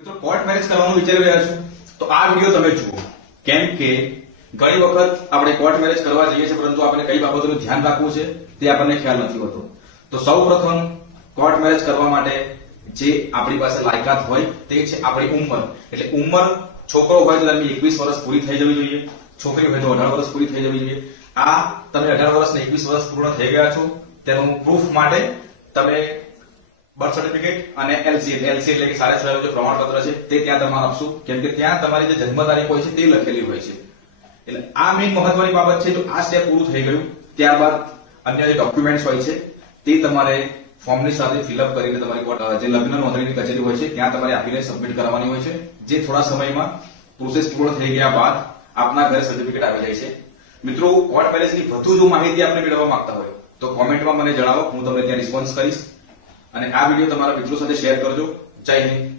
તો court marriage કરવાનું વિચારી રહ્યા છો તો આ વિડિયો તમે જુઓ, કેમ કે ઘણી વખત આપણે કોર્ટ મેરેજ કરવા જઈએ છીએ પરંતુ આપણે કઈ બાબતોનું ધ્યાન રાખવું છે તે આપણને ખ્યાલ નથી હોતો. તો સૌપ્રથમ કોર્ટ મેરેજ કરવા માટે જે આપણી પાસે લાયકાત હોય તે છે આપણી ઉંમર. એટલે ઉંમર છોકરો હોય તો તેની 21 વર્ષ પૂરી થઈ જવી જોઈએ, છોકરી હોય તો 18 વર્ષ પૂરી થઈ જવી જોઈએ. આ તમે 18 વર્ષ ને 21 વર્ષ પૂર્ણ થઈ ગયા છો તેનું પ્રૂફ માટે તમે બર્થ સર્ટિફિકેટ અને એલસી એટલે કે શાળા છોડાયેલું જે પ્રમાણપત્ર છે તે ત્યાં તમારે આપશું, કેમ કે ત્યાં તમારી જે જન્મ તારીખ હોય છે તે લખેલી હોય છે. એટલે આ મેઇન મહત્વની બાબત છે. જો આ સ્ટેપ પૂરું થઈ ગયું ત્યારબાદ અન્ય જે ડોક્યુમેન્ટ્સ હોય છે તે તમારે ફોર્મની સાથે ફિલઅપ કરીને તમારી જે લગ્ન નોંધણીની કચેરી હોય છે ત્યાં તમારે આપીને સબમિટ કરવાની હોય છે, જે થોડા સમયમાં પ્રોસેસ પૂર્ણ થઈ ગયા બાદ આપના ઘરે સર્ટિફિકેટ આવી જાય છે. મિત્રો, કોર્ટ મેરેજની વધુ જો માહિતી આપણે મેળવવા માંગતા હોય તો કોમેન્ટમાં મને જણાવો, હું તમને ત્યાં રિસ્પોન્સ કરીશ. અને આ વિડીયો તમારા મિત્રો સાથે શેર કરજો. જય હિન્દ.